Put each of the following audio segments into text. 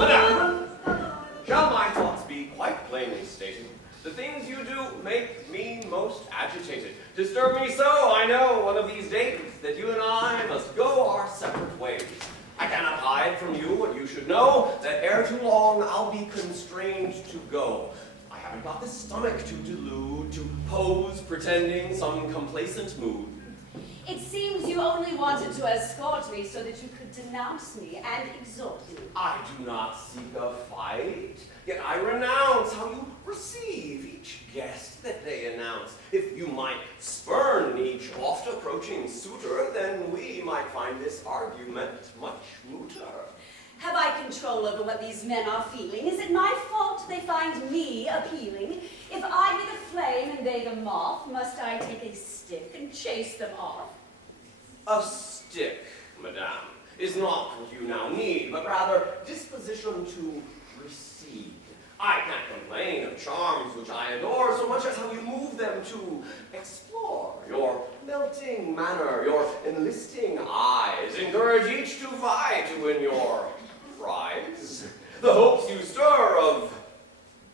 Madame, shall my thoughts be quite plainly stated? The things you do make me most agitated. Disturb me so, I know, one of these days, that you and I must go our separate ways. I cannot hide from you what you should know, that ere too long I'll be constrained to go. I haven't got the stomach to delude, to pose pretending some complacent mood. It seems you only wanted to escort me so that you could denounce me and exhort me. I do not seek a fight, yet I renounce how you receive each guest that they announce. If you might spurn each oft-approaching suitor, then we might find this argument much mooter. Have I control over what these men are feeling? Is it my fault they find me appealing? If I be the flame and they the moth, must I take a stick and chase them off? A stick, madame, is not what you now need, but rather disposition to recede. I can't complain of charms which I adore so much as how you move them to explore. Your melting manner, your enlisting eyes, encourage each to vie to win your prize. The hopes you stir of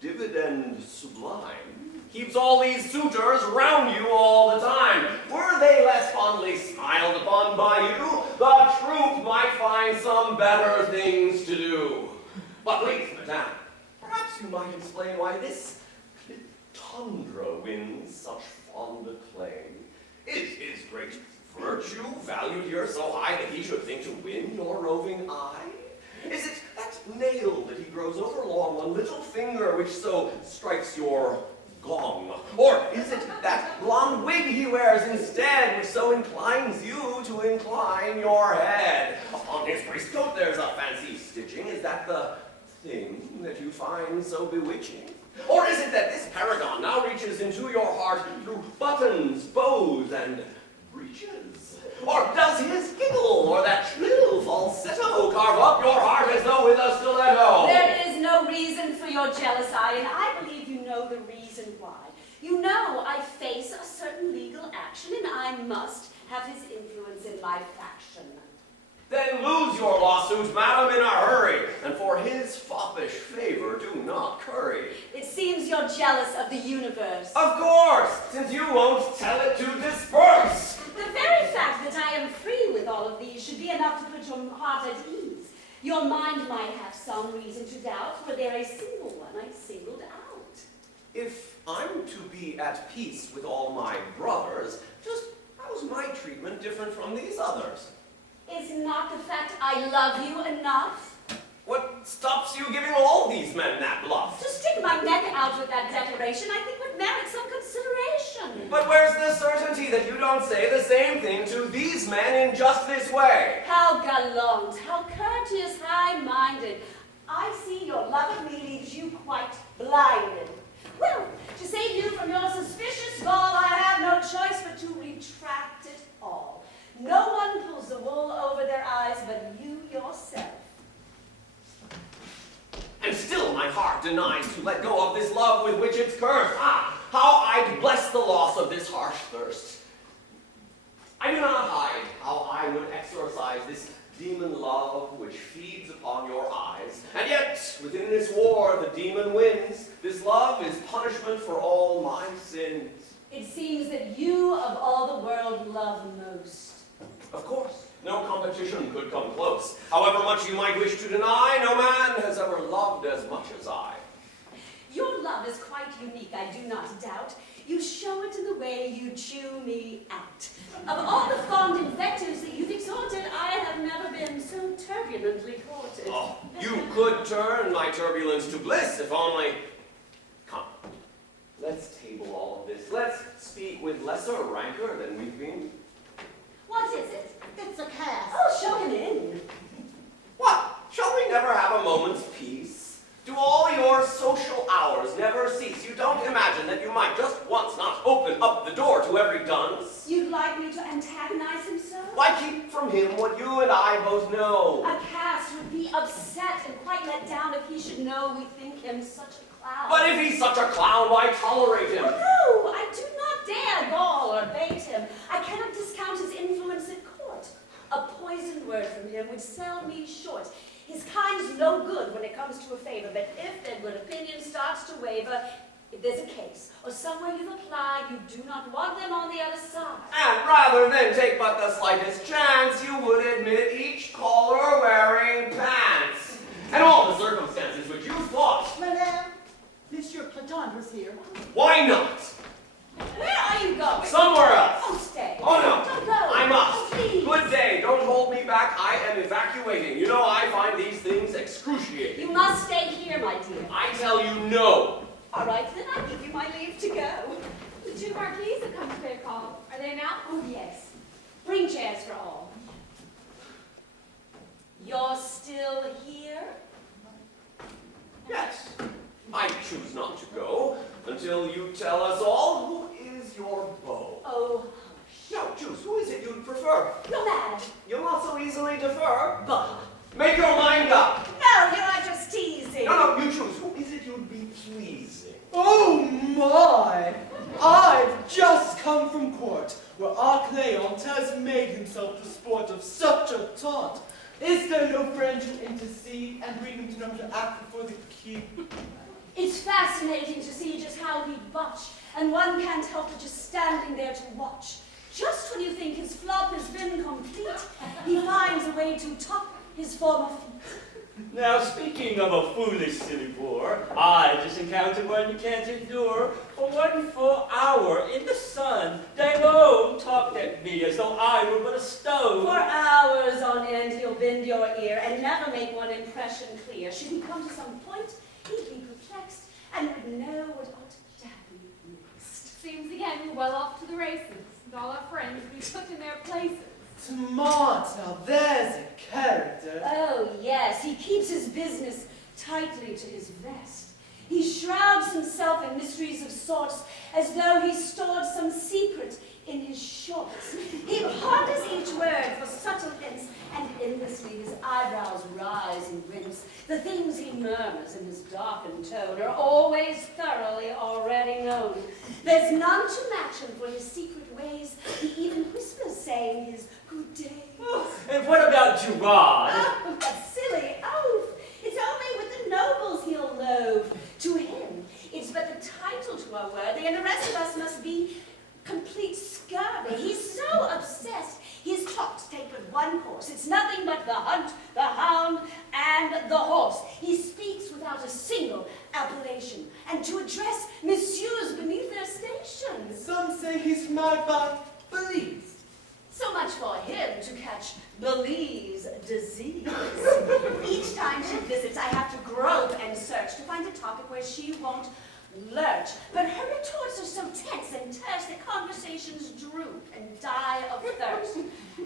dividend sublime keeps all these suitors round you all the time. Were they less fondly smiled upon by you, the truth might find some better things to do. But please, madame, perhaps you might explain why this tundra wins such fond acclaim. Is his great virtue valued here so high that he should think to win your roving eye? Is it that nail that he grows overlong on little finger which so strikes your gong? Or is it that blonde wig he wears instead which so inclines you to incline your head? Upon his waistcoat there's a fancy stitching. Is that the thing that you find so bewitching? Or is it that this paragon now reaches into your heart through buttons, bows, and breeches? Or does his giggle or that shrill falsetto carve up your heart as though with a stiletto? There is no reason for your jealous eye, and I believe you know the reason why. You know I face a certain legal action, and I must have his influence in my faction. Then lose your lawsuit, madam, in a hurry, and for his foppish favor do not curry. It seems you're jealous of the universe. Of course, since you won't tell it to disperse. The very fact that I am free with all of these should be enough to put your heart at ease. Your mind might have some reason to doubt, were there a single one I singled out. If I'm to be at peace with all my brothers, just how's my treatment different from these others? Is not the fact I love you enough? What stops you giving all these men that bluff? To stick my neck out with that declaration, I think would merit some consideration. But where's the certainty that you don't say the same thing to these men in just this way? How gallant, how courteous, high-minded. I see your love of me leaves you quite blinded. Well, to save you from your suspicious gall, I have no choice but to retract it all. No one pulls the wool over their eyes but you yourself. And still my heart denies to let go of this love with which it's cursed. Ah, how I'd bless the loss of this harsh thirst. I do not hide how I would exorcise this demon love which feeds upon your eyes. And yet, within this war, the demon wins. This love is punishment for all my sins. It seems that you, of all the world, love most. Of course, no competition could come close. However much you might wish to deny, no man has ever loved as much as I. Your love is quite unique, I do not doubt. You show it in the way you chew me out. Of all the fond invectives that you've exhorted, I have never been so turbulently courted. Oh, you could turn my turbulence to bliss if only... Come, let's table all of this. Let's speak with lesser rancor than we've been. What is it? It's a cast. Oh, show him in. What? Shall we never have a moment's peace? Do all your social hours never cease? You don't imagine that you might just once not open up the door to every dunce? You'd like me to antagonize him so? Why keep from him what you and I both know? A cast would be upset and quite let down if he should know we think him such a clown. But if he's such a clown, why tolerate him? Oh, no, I do not dare gall or bait him. I cannot discount his influence at court. A poisoned word from him would sell me short. His kind's no good when it it comes to a favor, but if their good opinion starts to waver, if there's a case, or somewhere you've applied, you do not want them on the other side. And rather than take but the slightest chance, you would admit each caller wearing pants. And all the circumstances which you thought. Madame, Monsieur Platon was here. Why not? Where are you going? Somewhere else. Oh, stay. Oh, no. Don't go. I must. Oh, please. Good day. Don't hold me back. I am evacuating. You know I find these things excruciating. You must stay here, my dear. I tell you no. All right, then I'll give you my leave to go. The two marquises have come to their call. Are they announced? Oh, yes. Bring chairs for all. You're still here? Yes. I choose not to go until you tell us all who is your beau. Oh, No, choose. Who is it you'd prefer? you're mad. You'll not so easily defer. Bah. Make your mind up. No, you're just teasing. No, you choose. Who is it you'd be pleasing? Oh my! I've just come from court, where our Cleant has made himself the sport of such a taunt. Is there no friend to intercede and bring him to know to act before the king? It's fascinating to see just how he botch, and one can't help but just standing there to watch. Just when you think his flop has been complete, he finds a way to top his former feat. Now, speaking of a foolish, silly boor, I just encountered one you can't endure. For 1 full hour in the sun, Damon talked at me as though I were but a stone. For hours on end he'll bend your ear and never make one impression clear. Should he come to some point, he'd be perplexed and would know what ought to happen next. Seems again we're well off to the races, and all our friends we put in their places. Smart, now there's a character. Oh, yes, he keeps his business tightly to his vest. He shrouds himself in mysteries of sorts as though he stored some secret in his shorts. He ponders each word for subtle hints, and endlessly his eyebrows rise and wince. The things he murmurs in his darkened tone are always thoroughly already known. There's none to match him for his secret ways. He even whispers, saying his good day. And what about Gerard? Oh, that silly oath! It's only with the nobles he'll loathe. To him, it's but the title to our worthy, and the rest of us must be complete scurvy. He's so obsessed, his talks take but one course. It's nothing but the hunt, the hound, and the horse. He speaks without a single appellation, and to address messieurs beneath their stations. Some say he's mad by Belize. So much for him to catch Belize disease. Each time she visits, I have to grope and search to find a topic where she won't lurch. But her retorts are so tense and terse that conversations droop and die of thirst.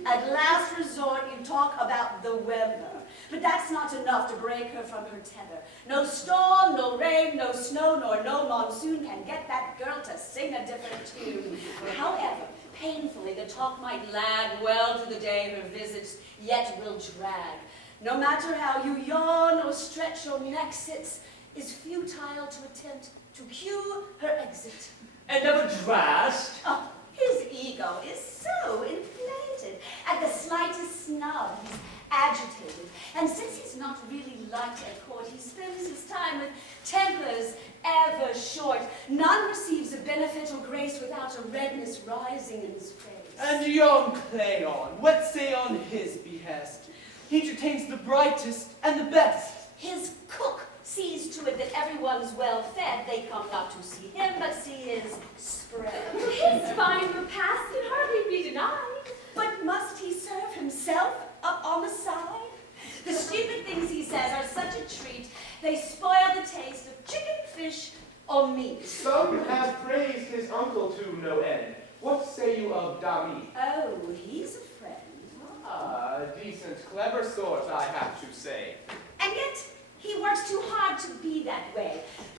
At last resort, you talk about the weather. But that's not enough to break her from her tether. No storm, no rain, no snow, nor no monsoon can get that girl to sing a different tune. However, painfully the talk might lag well to the day her visits yet will drag. No matter how you yawn or stretch your neck sits, is futile to attempt to cue her exit. And never dressed? Oh, his ego is so inflated. At the slightest snub, he's agitated. And since he's not really liked at court, he spends his time with tempers ever short. None receives a benefit or grace without a redness rising in his face. And young Cleon, what say on his behest? He entertains the brightest and the best. His cook sees to it that everyone's well fed. They come not to see him, but see his spread. His fine repast can hardly be denied. But must he serve himself up on the side? The stupid things he says are such a treat, they spoil the taste of chicken, fish, or meat. Some have praised his uncle to no end. What say you of Dami? Oh, he's a friend. A decent, clever sort, I have to say. And yet, he works too hard to be that way.